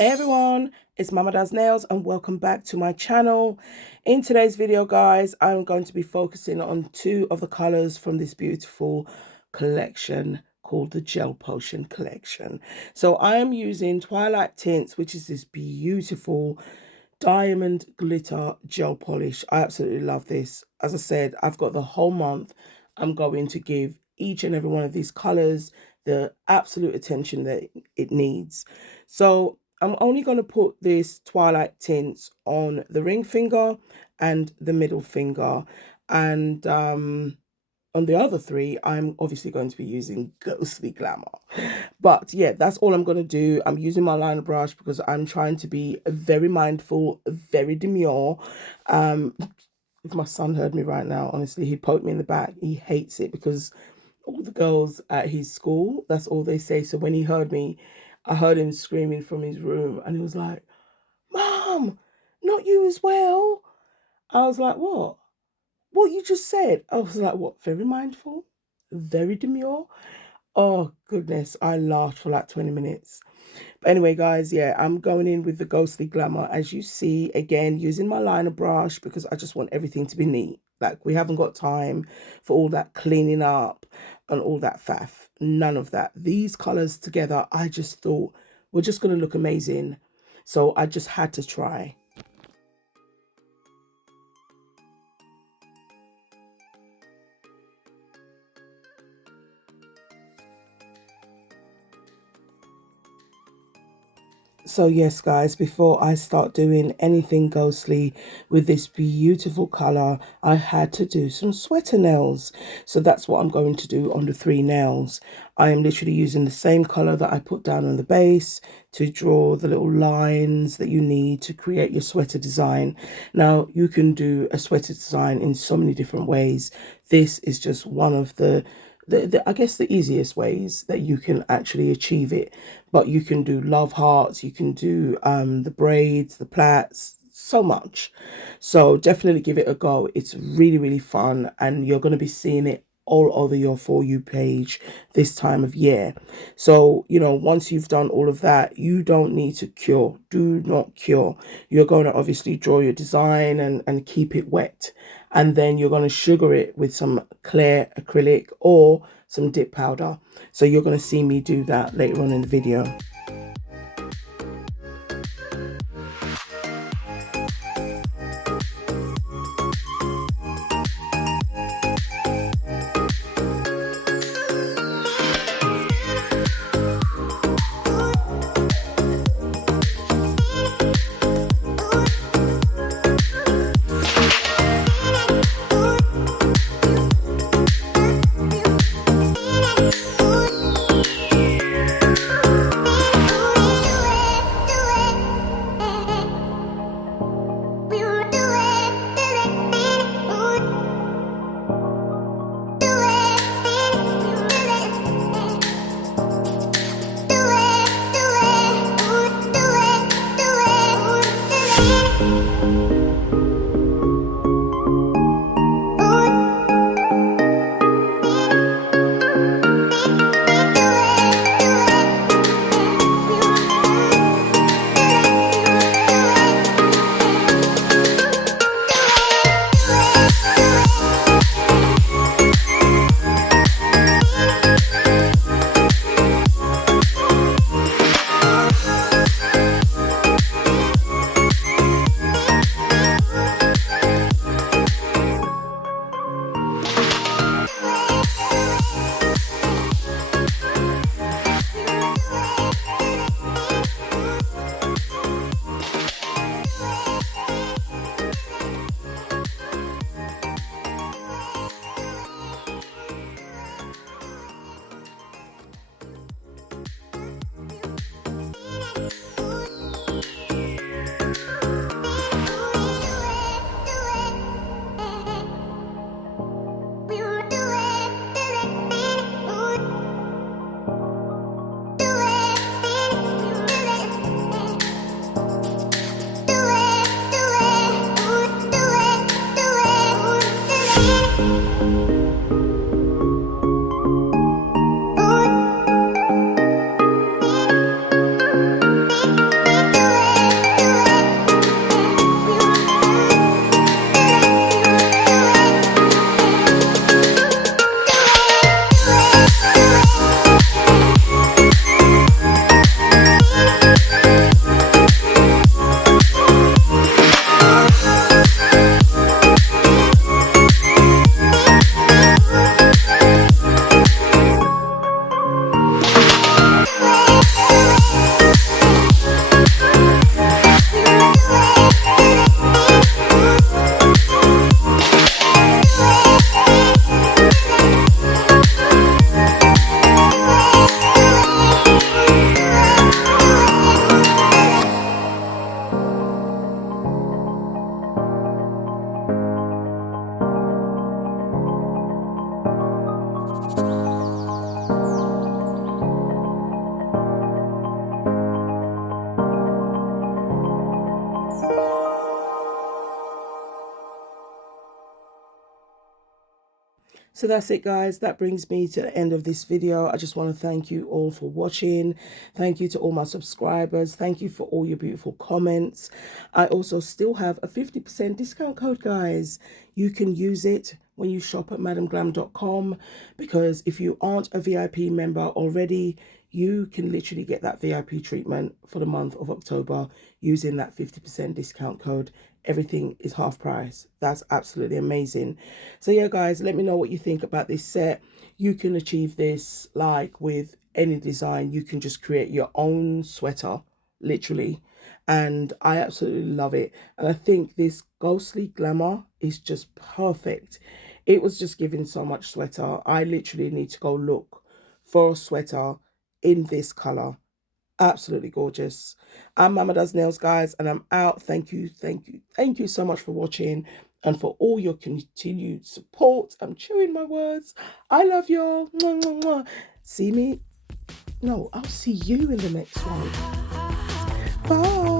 Hey everyone, it's Mama Does Nails and welcome back to my channel. In today's video, guys, I'm going to be focusing on two of the colors from this beautiful collection called the Gel Potion collection. So I am using Twilight Tints, which is this beautiful diamond glitter gel polish. I absolutely love this. As I said, I've got the whole month. I'm going to give each and every one of these colors the absolute attention that it needs. So I'm only going to put this Twilight Tints on the ring finger and the middle finger, and on the other three, I'm obviously going to be using Ghostly Glamour. But yeah, that's all I'm going to do. I'm using my liner brush because I'm trying to be very mindful, very demure. If my son heard me right now, honestly, he'd poke me in the back. He hates it because all the girls at his school, that's all they say. So when he heard me, I heard him screaming from his room and he was like, "Mom, not you as well." I was like, "What? What you just said?" I was like, "What? Very mindful, very demure." Oh, goodness. I laughed for like 20 minutes. But anyway, guys, yeah, I'm going in with the Ghostly Glamour, as you see, again, using my liner brush because I just want everything to be neat. Like, we haven't got time for all that cleaning up and all that faff. None of that. These colors together, I just thought were just going to look amazing. So I just had to try. So yes, guys, before I start doing anything ghostly with this beautiful color, I had to do some sweater nails. So that's what I'm going to do on the three nails. I am literally using the same color that I put down on the base to draw the little lines that you need to create your sweater design. Now, you can do a sweater design in so many different ways. This is just one of the I guess the easiest ways that you can actually achieve it. But you can do love hearts, you can do the braids, the plaits, so much. So definitely give it a go. It's really, really fun, and you're going to be seeing it all over your For You page this time of year. So, you know, once you've done all of that, you don't need to cure. Do not cure. You're going to obviously draw your design and keep it wet. And then you're going to sugar it with some clear acrylic or some dip powder. So you're going to see me do that later on in the video. So that's it, guys. That brings me to the end of this video. I just want to thank you all for watching. Thank you to all my subscribers. Thank you for all your beautiful comments. I also still have a 50% discount code, guys. You can use it when you shop at madamglam.com, because if you aren't a VIP member already, you can literally get that VIP treatment for the month of October using that 50% discount code. Everything is half price. That's absolutely amazing. So yeah, guys, let me know what you think about this set. You can achieve this like with any design. You can just create your own sweater, literally, and I absolutely love it. And I think this ghostly glamour is just perfect. It was just giving so much sweater. I literally need to go look for a sweater in this color. Absolutely gorgeous. I'm Mama Does Nails, guys, and I'm out. Thank you so much for watching and for all your continued support. I'm chewing my words. I love y'all. Mwah, mwah, mwah. See me? No, I'll see you in the next one. Bye.